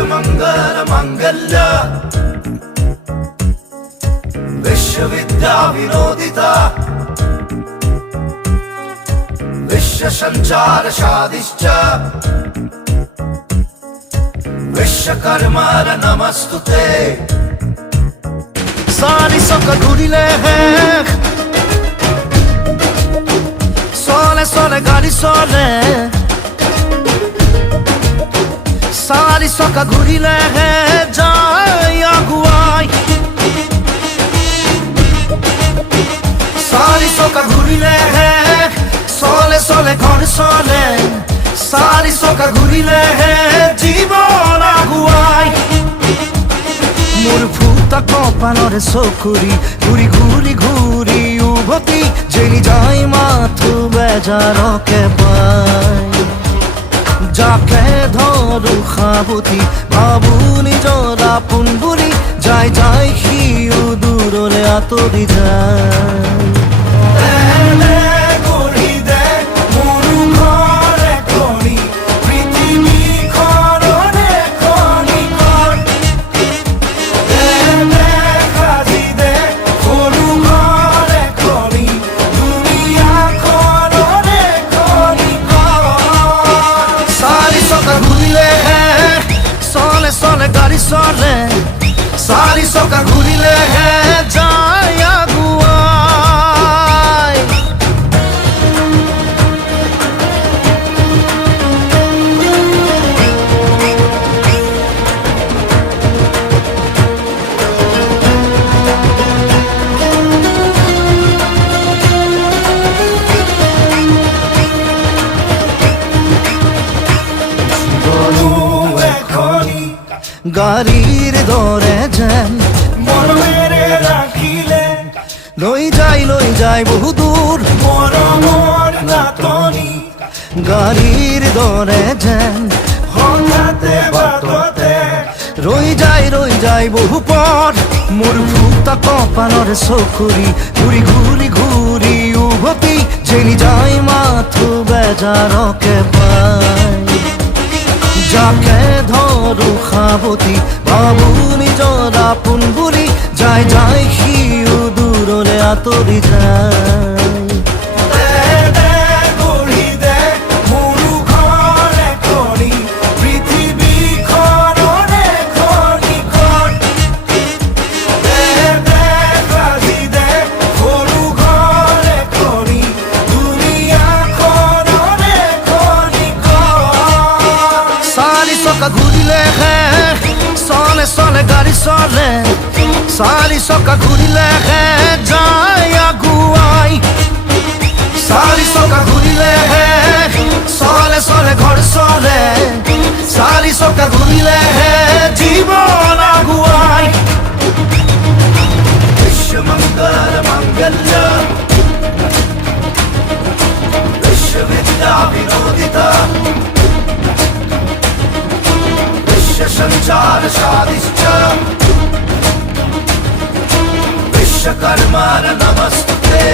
विश्वमंगल मंगल्य विश्वविद्या विनोदिता विश्व संचार शादिश्च विश्वकर्मा नमस्तुते। सारी सका घुरिले सोले सोले गाड़ी सोले सारी सका घुरिले जाय आगुआई सारी सका घुरिले सोले सोले घर सोले सारी सका घुरिले जीवन आगुआई मोर फुटा कपालर चकुरी घूरी घूरी घूरी उभती जेनी जाई माथु बेजारके पाई जाके धरू खाबुती भाबु निजर आपुन बुरी जाय जाय सिउ दूरले आतरि যায় सोले गाड़ी सोले सारी सका घुरिले जाय आगुआई গাড়ির দরে যেন মন মেরে রাখিলে লই যাই বহুদূর মরমর নাতনি গাড়ির দরে যেন হঠাতে বাততে রই যাই বহু পর মোর ফুটা কপালর চকুরি ঘুরি ঘুরি ঘুরি উভতি যেনি যাই মাথু বেজারকে পাই যাকে ধরু খাবতি ভাবু নিজর আপুন বুড়ি যাই যাই সিউ দূরলে আতরি যায় ঘুরিলে সোলে সোলে গাড়ি সোলে সারি সকা ঘুরিলে যায় আগুয়াই সারি সকা ঘুরিলে সোলে সোলে ঘর সোলে সারি সকা ঘুরিলে জীবন আগুয়াই বিশ্বমঙ্গল মঙ্গল্য বিশ্ববিদ্যা বিনোদিতা संचार शादिश्च विश्वकर्मा नमस्तुते।